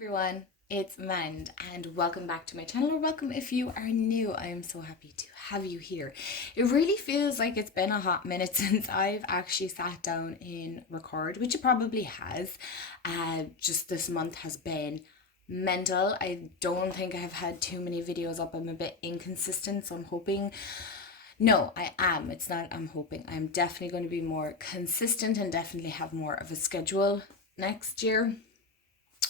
Everyone, it's Mand and welcome back to my channel, or welcome if you are new. I am so happy to have you here. It really feels like it's been a hot minute since I've actually sat down in record, which it probably has. Just this month has been mental. I don't think I have had too many videos up. I'm a bit inconsistent, so I'm hoping. No, I am. It's not, I'm hoping. I'm definitely going to be more consistent and definitely have more of a schedule next year,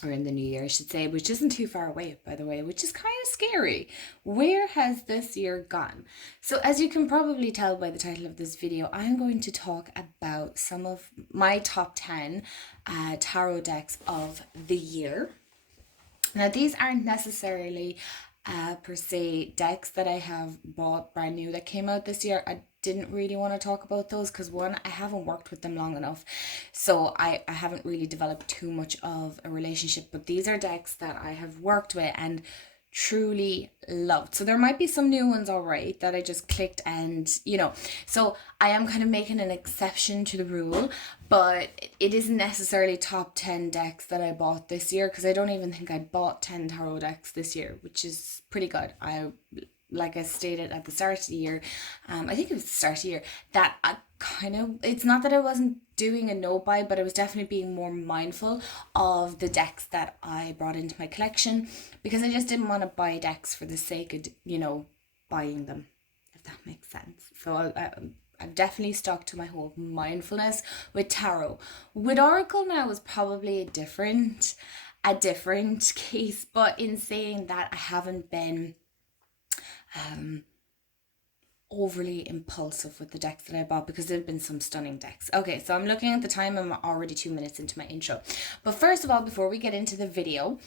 or in the new year, I should say, which isn't too far away, by the way, which is kind of scary. Where has this year gone? So, as you can probably tell by the title of this video, I'm going to talk about some of my top 10 tarot decks of the year. Now, these aren't necessarily per se decks that I have bought brand new that came out this year. I didn't really want to talk about those because one, I haven't worked with them long enough, so I haven't really developed too much of a relationship. But these are decks that I have worked with and truly loved. So there might be some new ones, all right, that I just clicked and so I am kind of making an exception to the rule, but it isn't necessarily top 10 decks that I bought this year, because I don't even think I bought 10 tarot decks this year, which is pretty good. Like I stated at the start of the year, I think it was the start of the year, that I it's not that I wasn't doing a no buy, but I was definitely being more mindful of the decks that I brought into my collection, because I just didn't want to buy decks for the sake of, buying them, if that makes sense. So I've definitely stuck to my whole mindfulness with tarot. With Oracle now is probably a different case, but in saying that, I haven't been overly impulsive with the decks that I bought, because there have been some stunning decks. Okay, so I'm looking at the time, I'm already 2 minutes into my intro. But first of all, before we get into the video,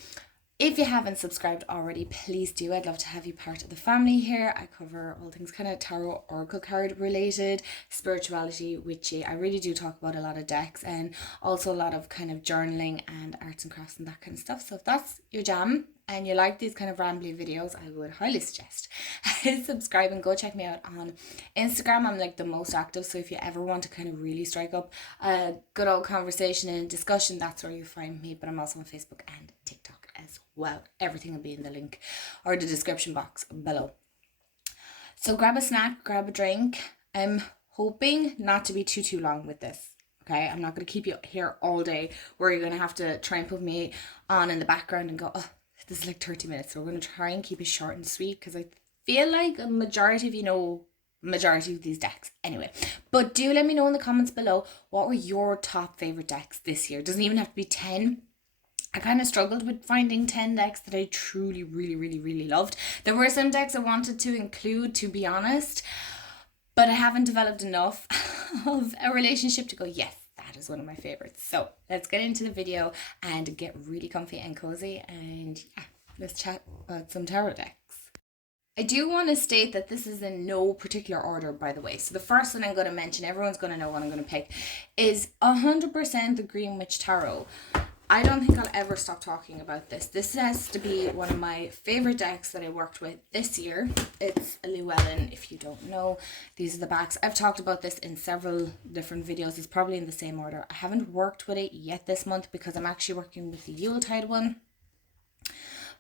if you haven't subscribed already, please do. I'd love to have you part of the family here. I cover all things kind of tarot, oracle card related, spirituality, witchy. I really do talk about a lot of decks, and also a lot of kind of journaling and arts and crafts and that kind of stuff. So if that's your jam and you like these kind of rambly videos, I would highly suggest subscribe and go check me out on Instagram. I'm like the most active, so if you ever want to kind of really strike up a good old conversation and discussion, that's where you find me. But I'm also on Facebook and TikTok as well. Everything will be in the link or the description box below. So grab a snack, grab a drink. I'm hoping not to be too long with this. Okay, I'm not going to keep you here all day where you're going to have to try and put me on in the background and go, oh, this is like 30 minutes. So we're going to try and keep it short and sweet, because I feel like a majority of these decks anyway. But do let me know in the comments below, what were your top favorite decks this year? It doesn't even have to be 10. I kind of struggled with finding 10 decks that I truly, really, really, really loved. There were some decks I wanted to include, to be honest, but I haven't developed enough of a relationship to go, yes, that is one of my favorites. So let's get into the video and get really comfy and cozy, and yeah, let's chat about some tarot decks. I do want to state that this is in no particular order, by the way. So the first one I'm going to mention, everyone's going to know what I'm going to pick, is 100% the Green Witch Tarot. I don't think I'll ever stop talking about this. This has to be one of my favorite decks that I worked with this year. It's a Llewellyn, if you don't know. These are the backs. I've talked about this in several different videos. It's probably in the same order. I haven't worked with it yet this month because I'm actually working with the Yuletide one.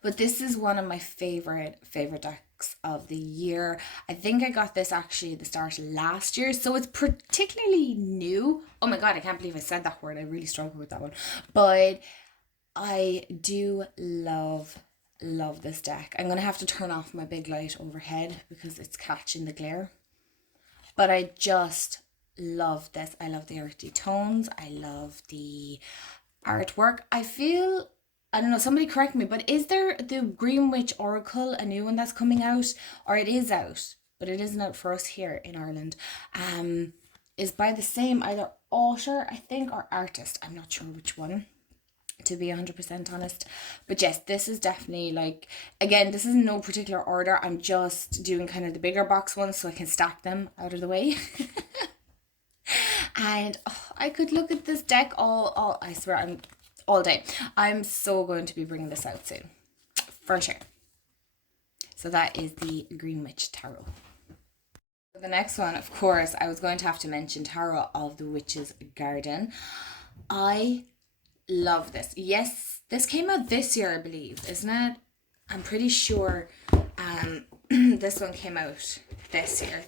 But this is one of my favorite decks of the year. I think I got this actually at the start of last year, so it's particularly new. Oh my god, I can't believe I said that word. I really struggled with that one. But I do love this deck. I'm gonna have to turn off my big light overhead because it's catching the glare. But I just love this. I love the earthy tones. I love the artwork. I don't know, somebody correct me, but is there the Green Witch Oracle, a new one that's coming out? Or it is out, but it isn't out for us here in Ireland. Is by the same either author, I think, or artist. I'm not sure which one, to be 100% honest. But yes, this is definitely, like, again, this is in no particular order. I'm just doing kind of the bigger box ones so I can stack them out of the way. And I could look at this deck I swear, I'm all day. I'm so going to be bringing this out soon, for sure. So that is the Green Witch Tarot. The next one, of course, I was going to have to mention Tarot of the Witch's Garden. I love this. Yes, This came out this year, I believe, isn't it? I'm pretty sure this one came out this year.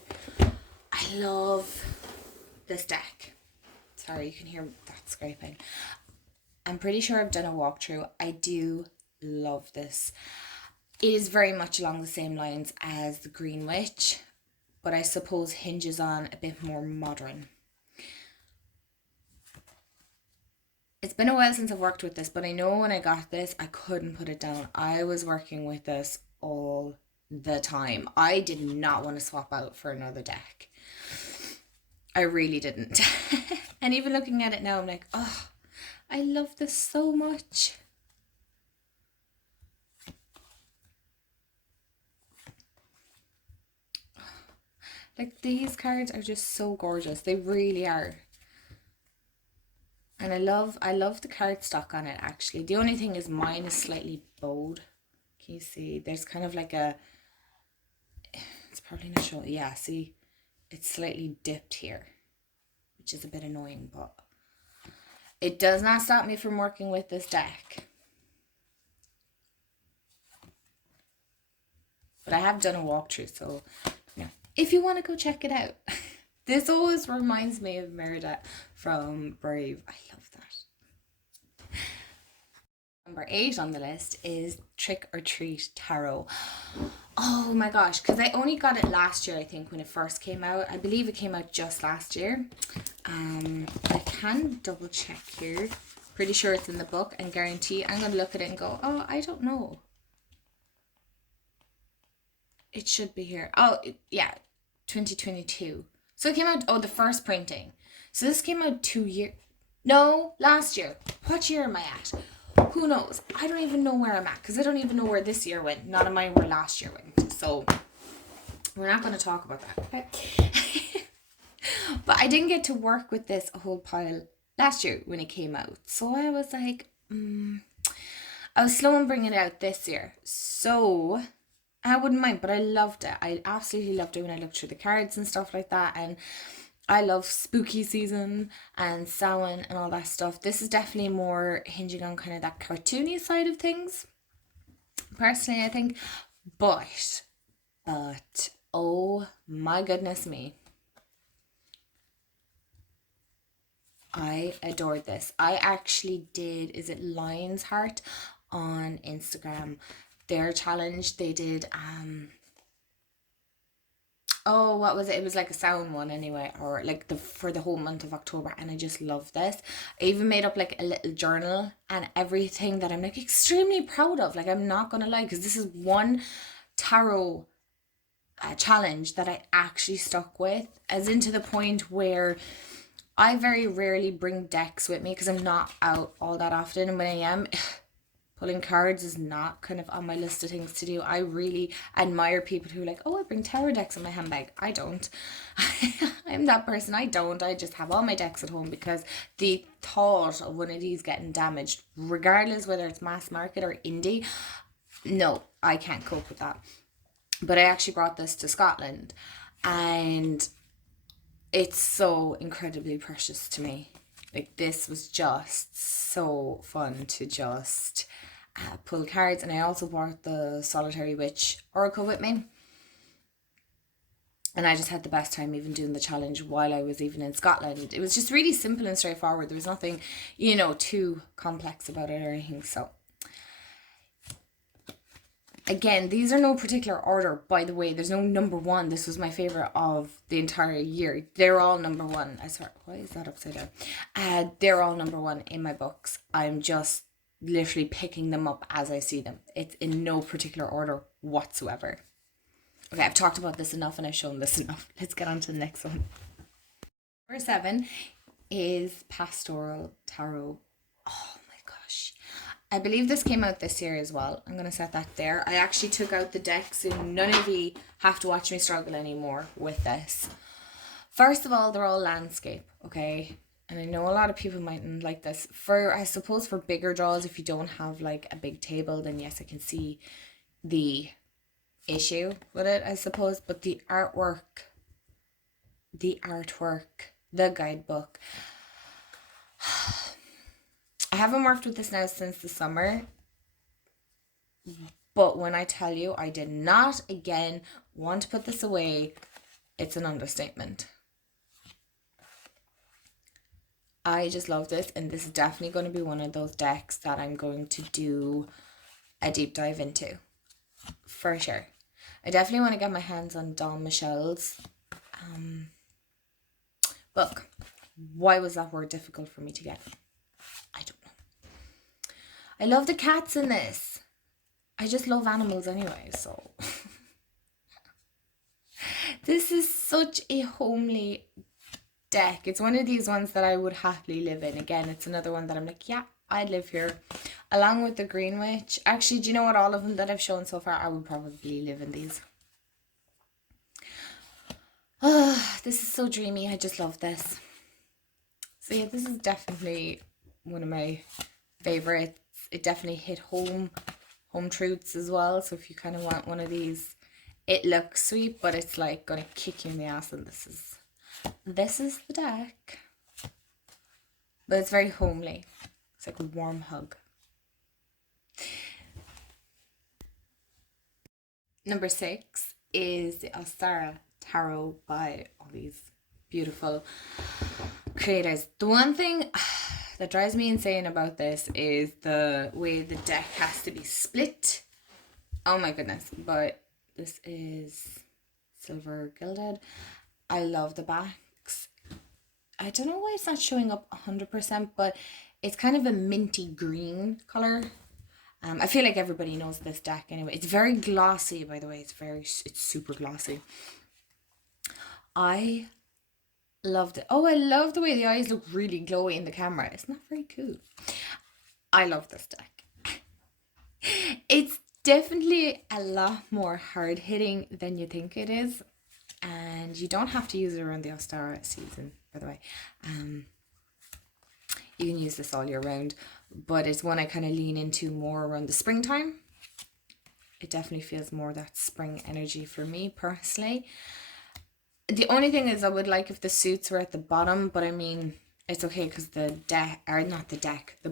I love this deck. Sorry, you can hear that scraping. I'm pretty sure I've done a walkthrough. I do love this. It is very much along the same lines as the Green Witch, but I suppose hinges on a bit more modern. It's been a while since I've worked with this, but I know when I got this, I couldn't put it down. I was working with this all the time. I did not want to swap out for another deck. I really didn't. And even looking at it now, I'm like, oh, I love this so much. Like, these cards are just so gorgeous. They really are. And I love the cardstock on it, actually. The only thing is mine is slightly bowed. Can you see? There's kind of like a... It's probably not showing. Yeah, see? It's slightly dipped here, which is a bit annoying, but it does not stop me from working with this deck. But I have done a walkthrough, so yeah. If you want to go check it out. This always reminds me of Merida from Brave. I love that. Number 8 on the list is Trick or Treat Tarot. Oh my gosh, because I only got it last year, I think, when it first came out. I believe it came out just last year. I can double check here. Pretty sure it's in the book, and guarantee I'm going to look at it and go, oh, I don't know. It should be here. Oh, yeah, 2022. So it came out, the first printing. So this came out 2 years. No, last year. What year am I at? Who knows? I don't even know where I'm at, because I don't even know where this year went. Not in mind where last year went. So we're not going to talk about that. Okay? But I didn't get to work with this a whole pile last year when it came out. So I was like, I was slow on bringing it out this year. So I wouldn't mind, but I loved it. I absolutely loved it when I looked through the cards and stuff like that. And I love spooky season and Samhain and all that stuff. This is definitely more hinging on kind of that cartoony side of things, personally, I think. But, oh my goodness me. I adored this. I actually did, is it Lion's Heart on Instagram? Their challenge, they did, oh, what was it? It was like a sound one anyway, or like for the whole month of October, and I just love this. I even made up like a little journal and everything that I'm like extremely proud of. Like, I'm not gonna lie, because this is one tarot challenge that I actually stuck with, as into the point where I very rarely bring decks with me because I'm not out all that often, and when I am, pulling cards is not kind of on my list of things to do. I really admire people who are like, oh, I bring tarot decks in my handbag. I don't. I'm that person. I don't. I just have all my decks at home, because the thought of one of these getting damaged, regardless whether it's mass market or indie, no, I can't cope with that. But I actually brought this to Scotland, and it's so incredibly precious to me. Like, this was just so fun to just pull cards. And I also brought the Solitary Witch Oracle with me. And I just had the best time even doing the challenge while I was even in Scotland. It was just really simple and straightforward. There was nothing, too complex about it or anything. So, again, these are no particular order, by the way. There's no number one. This was my favourite of the entire year. They're all number one. Why is that upside down? They're all number one in my books. I'm just literally picking them up as I see them. It's in no particular order whatsoever. Okay, I've talked about this enough and I've shown this enough. Let's get on to the next one. Number 7 is Pastoral Tarot. Oh my gosh. I believe this came out this year as well. I'm going to set that there. I actually took out the deck, so none of you have to watch me struggle anymore with this. First of all, they're all landscape, okay? And I know a lot of people mightn't like this. I suppose for bigger draws, if you don't have like a big table, then yes, I can see the issue with it, I suppose. But the artwork, the guidebook, I haven't worked with this now since the summer, but when I tell you I did not again want to put this away, it's an understatement. I just love this, and this is definitely going to be one of those decks that I'm going to do a deep dive into, for sure. I definitely want to get my hands on Dawn Michelle's book. Why was that word difficult for me to get? I don't know. I love the cats in this. I just love animals anyway, so. This is such a homely deck. It's one of these ones that I would happily live in. Again, it's another one that I'm like, yeah, I'd live here. Along with the Green Witch. Actually, do you know what? All of them that I've shown so far, I would probably live in these. This is so dreamy. I just love this. So yeah, this is definitely one of my favorites. It definitely hit home truths as well. So if you kind of want one of these, it looks sweet, but it's like gonna kick you in the ass, and this is the deck. But it's very homely. It's like a warm hug. Number 6 is the Pastoral Tarot by all these beautiful creators. The one thing that drives me insane about this is the way the deck has to be split. Oh my goodness. But this is silver gilded. I love the backs. I don't know why it's not showing up 100%, but it's kind of a minty green color. I feel like everybody knows this deck anyway. It's very glossy, by the way. It's super glossy. I loved it. Oh, I love the way the eyes look really glowy in the camera. It's not very cool. I love this deck. It's definitely a lot more hard hitting than you think it is. And you don't have to use it around the Ostara season, by the way. You can use this all year round, but it's one I kind of lean into more around the springtime. It definitely feels more that spring energy for me personally. The only thing is I would like if the suits were at the bottom, but I mean, it's okay because the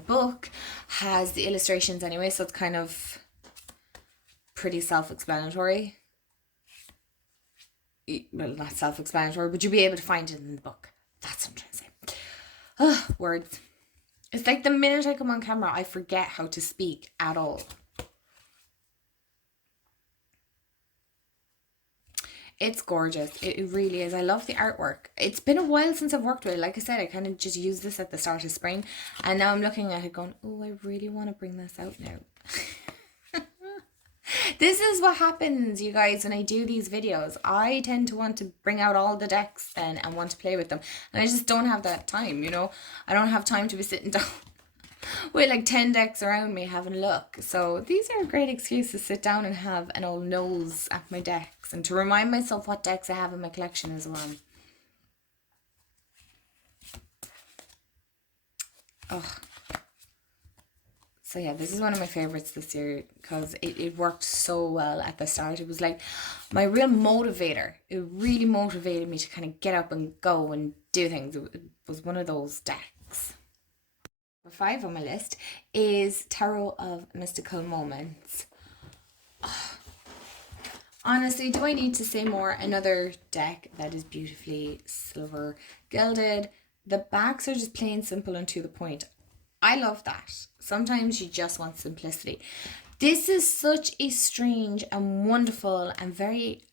book has the illustrations anyway, so it's kind of pretty self-explanatory. Well, not self-explanatory, but you'll be able to find it in the book. That's what I'm trying to say. Words. It's like the minute I come on camera, I forget how to speak at all. It's gorgeous. It really is. I love the artwork. It's been a while since I've worked with it. Like I said, I kind of just used this at the start of spring. And now I'm looking at it going, oh, I really want to bring this out now. This is what happens, you guys, when I do these videos. I tend to want to bring out all the decks then and want to play with them. And I just don't have that time, you know. I don't have time to be sitting down with like 10 decks around me having a look. So these are a great excuse to sit down and have an old nose at my decks and to remind myself what decks I have in my collection as well. Oh. So yeah, this is one of my favorites this year because it worked so well at the start. It was like my real motivator. It really motivated me to kind of get up and go and do things. It was one of those decks. Number 5 on my list is Tarot of Mystical Moments. Oh. Honestly, do I need to say more? Another deck that is beautifully silver gilded. The backs are just plain simple and to the point. I love that. Sometimes you just want simplicity. This is such a strange and wonderful and very...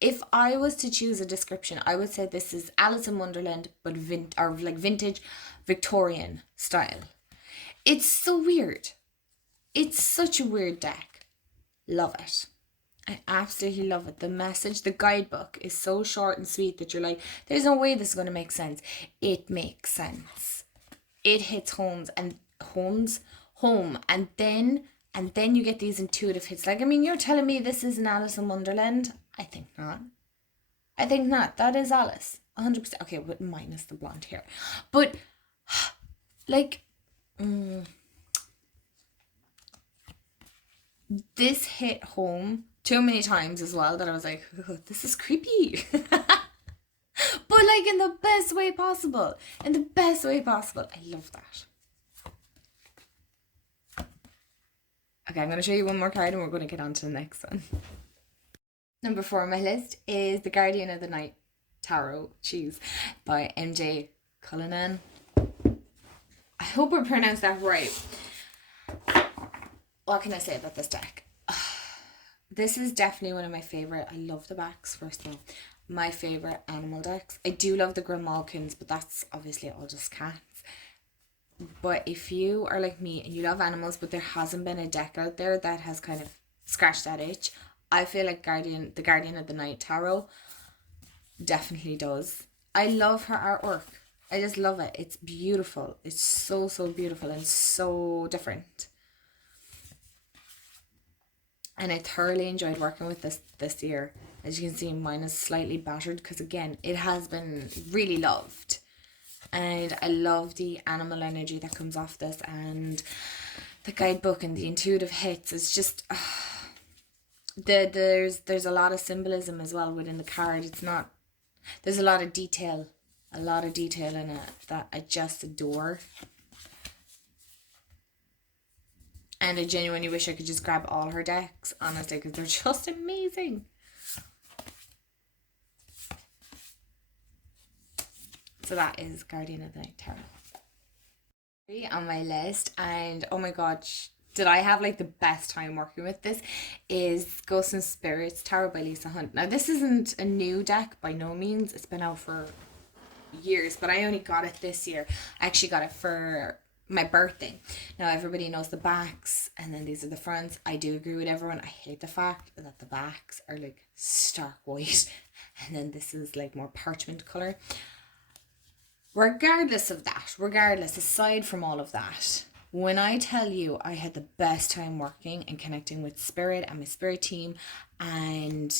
If I was to choose a description, I would say this is Alice in Wonderland, but vintage Victorian style. It's so weird. It's such a weird deck. Love it. I absolutely love it. The message, the guidebook is so short and sweet that you're like, there's no way this is going to make sense. It makes sense. It hits home, and then you get these intuitive hits. Like, I mean, you're telling me this is an Alice in Wonderland? I think not. That is Alice. 100%. Okay, but minus the blonde hair. But, like, this hit home too many times as well that I was like, oh, this is creepy. But like in the best way possible. I love that. Okay, I'm going to show you one more card and we're going to get on to the next one. Number 4 on my list is the Guardian of the Night Tarot, by MJ Cullinan. I hope I pronounced that right. What can I say about this deck? This is definitely one of my favourite. I love the backs, first of all. My favourite animal decks. I do love the Grimalkins, but that's obviously all just cats. But if you are like me and you love animals, but there hasn't been a deck out there that has kind of scratched that itch, I feel like the Guardian of the Night Tarot definitely does. I love her artwork. I just love it. It's beautiful. It's so, so beautiful and so different. And I thoroughly enjoyed working with this year. As you can see, mine is slightly battered because, again, it has been really loved. And I love the animal energy that comes off this, and the guidebook and the intuitive hits. It's just there's a lot of symbolism as well within the card. There's a lot of detail in it that I just adore. And I genuinely wish I could just grab all her decks, honestly, because they're just amazing. So that is Guardian of the Night Tarot. On my list, and oh my god, did I have like the best time working with this, is Ghosts and Spirits Tarot by Lisa Hunt. Now this isn't a new deck by no means. It's been out for years, but I only got it this year. I actually got it for my birthday. Now everybody knows the backs and then these are the fronts. I do agree with everyone. I hate the fact that the backs are like stark white and then this is like more parchment color. Regardless of that, aside from all of that, when I tell you I had the best time working and connecting with Spirit and my Spirit team, and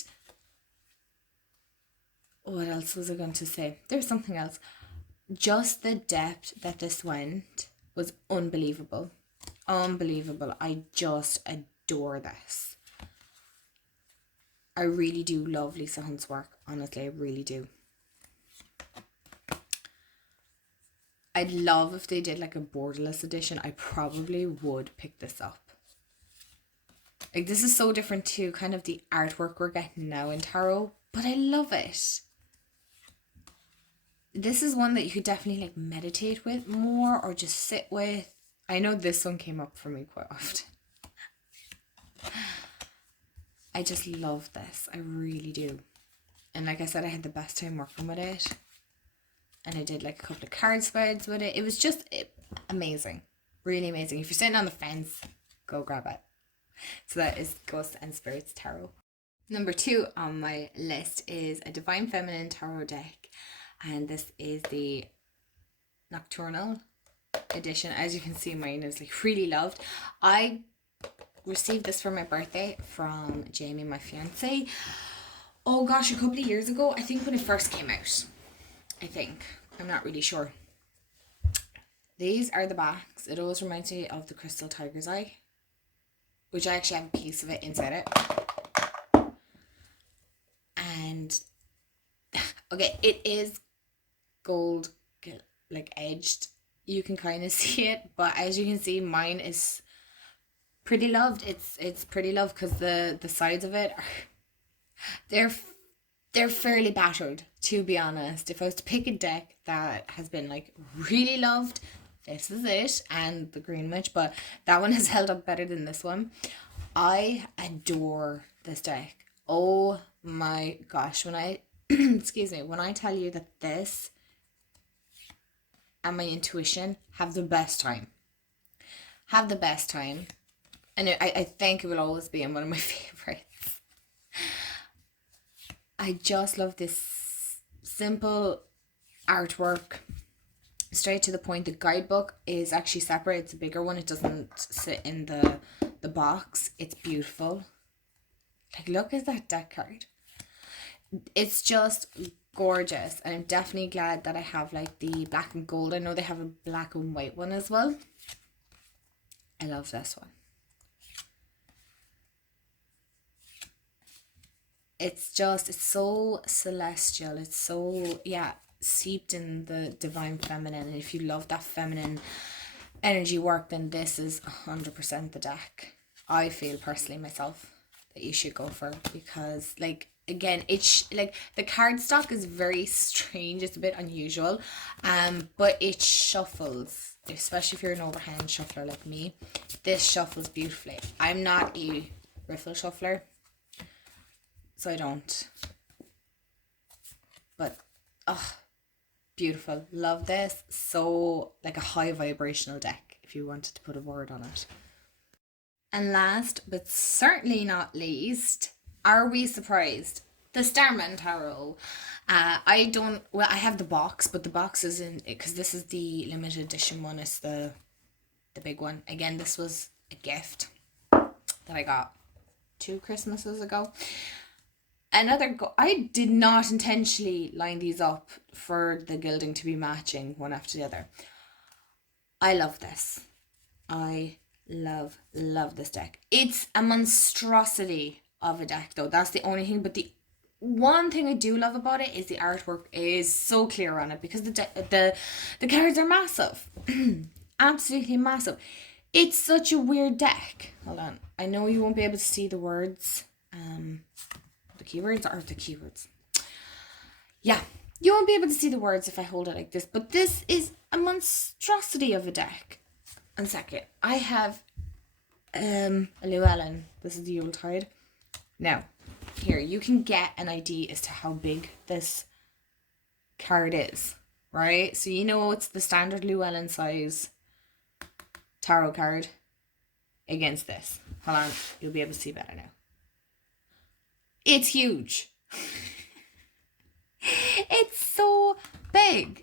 what else was I going to say? There's something else. Just the depth that this went was unbelievable. Unbelievable. I just adore this. I really do love Lisa Hunt's work. Honestly, I really do. I'd love if they did like a borderless edition. I probably would pick this up. Like, this is so different to kind of the artwork we're getting now in tarot, but I love it. This is one that you could definitely like meditate with more or just sit with. I know this one came up for me quite often. I just love this. I really do. And like I said, I had the best time working with it. And I did like a couple of card spreads with it. It was just amazing. Really amazing. If you're sitting on the fence, go grab it. So that is Ghosts and Spirits Tarot. Number 2 on my list is a Divine Feminine Tarot deck. And this is the Nocturnal edition. As you can see, mine is like really loved. I received this for my birthday from Jamie, my fiance. Oh gosh, a couple of years ago. I think when it first came out. I'm not really sure. These are the backs. It always reminds me of the Crystal Tiger's Eye, which I actually have a piece of it inside it. And okay, it is gold like edged. You can kind of see it, but as you can see, mine is pretty loved. It's pretty loved because the sides of it are they're fairly battered, to be honest. If I was to pick a deck that has been like really loved, this is it, and the Green Witch, but that one has held up better than this one. I adore this deck. Oh my gosh, when I excuse me, when I tell you that this and my intuition have the best time. And I think it will always be one of my favorites. I just love this simple artwork, straight to the point. The guidebook is actually separate. It's a bigger one. It doesn't sit in the box. It's beautiful. Like, look at that deck card. It's just gorgeous. And I'm definitely glad that I have like the black and gold. I know they have a black and white one as well. I love this one. It's so celestial. It's so, seeped in the divine feminine. And if you love that feminine energy work, then this is 100% the deck. I feel personally myself that you should go for, because like, again, it's like the cardstock is very strange. It's a bit unusual, but it shuffles, especially if you're an overhand shuffler like me. This shuffles beautifully. I'm not a riffle shuffler, so I don't. But beautiful. Love this. So like a high vibrational deck, if you wanted to put a word on it. And last but certainly not least, are we surprised? The Staran Tarot. I have the box, but the box is in, because this is the limited edition one. It's the big one. Again, this was a gift that I got 2 Christmases ago. I did not intentionally line these up for the gilding to be matching one after the other. I love this. I love this deck. It's a monstrosity of a deck though. That's the only thing. But the one thing I do love about it is the artwork is so clear on it, because the cards are massive. Absolutely massive. It's such a weird deck. Hold on. I know you won't be able to see the words. The keywords are the keywords. Yeah, you won't be able to see the words if I hold it like this, but this is a monstrosity of a deck. And second, I have a Llewellyn. This is the Yuletide. Now, here, you can get an idea as to how big this card is, right? So you know it's the standard Llewellyn size tarot card against this. Hold on, you'll be able to see better now. It's huge. It's so big.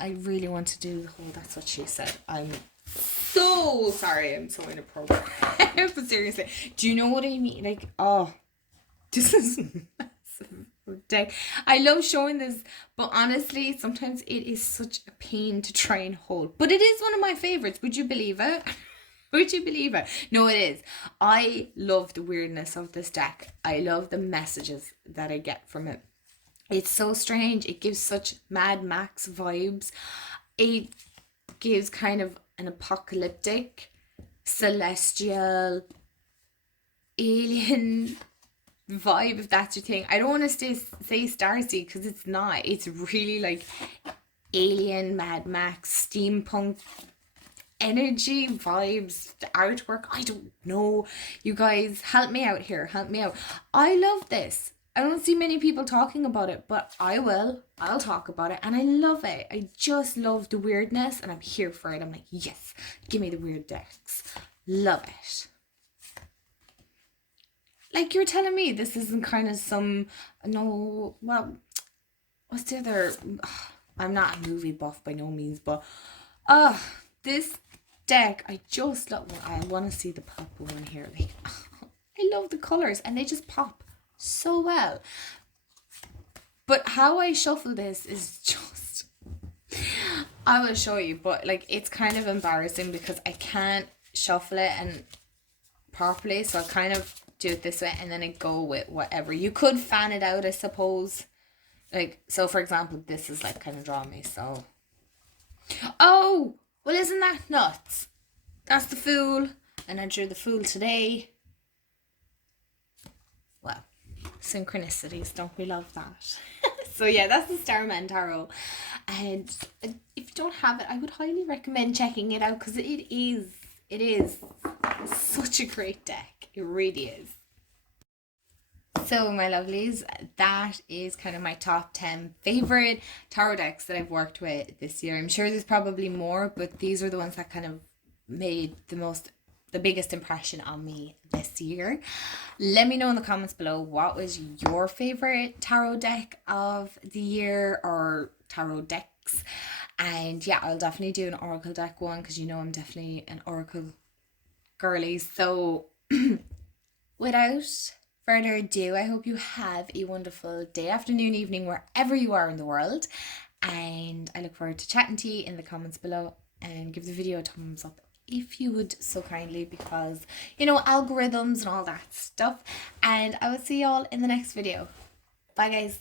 I really want to do the whole that's what she said. I'm so sorry. I'm so inappropriate. But seriously, do you know what I mean? Like, oh, this is massive deck. I love showing this, but honestly, sometimes it is such a pain to try and hold. But it is one of my favorites. Would you believe it? Would you believe it? No, it is. I love the weirdness of this deck. I love the messages that I get from it. It's so strange. It gives such Mad Max vibes. It gives kind of an apocalyptic, celestial, alien vibe, if that's your thing. I don't want to say Starseed, because it's not. It's really like alien, Mad Max, steampunk energy, vibes, the artwork. I don't know. You guys, help me out here. Help me out. I love this. I don't see many people talking about it, but I will. I'll talk about it, and I love it. I just love the weirdness, and I'm here for it. I'm like, yes, give me the weird decks. Love it. Like, you're telling me this isn't kind of some, no, well, what's the other, I'm not a movie buff by no means, but, this deck, I just love, I want to see the pop one here. Like, I love the colours, and they just pop so well. But how I shuffle this is just, I will show you, but like, it's kind of embarrassing because I can't shuffle it and properly, so I kind of do it this way and then I go with whatever. You could fan it out, I suppose. Like, so for example, this is like kind of drawing me, so. Oh, well, isn't that nuts? That's the Fool, and I drew the Fool today. Well, synchronicities, don't we love that? So yeah, that's the Staran Tarot, and if you don't have it, I would highly recommend checking it out, because it is such a great deck. It really is. So my lovelies, that is kind of my top 10 favorite tarot decks that I've worked with this year. I'm sure there's probably more, but these are the ones that kind of made the biggest impression on me this year. Let me know in the comments below, what was your favorite tarot deck of the year, or tarot decks? And yeah, I'll definitely do an oracle deck one, because you know I'm definitely an oracle girly. So without further ado, I hope you have a wonderful day, afternoon, evening, wherever you are in the world, and I look forward to chatting to you in the comments below, and give the video a thumbs up if you would so kindly, because you know, algorithms and all that stuff. And I will see you all in the next video. Bye guys.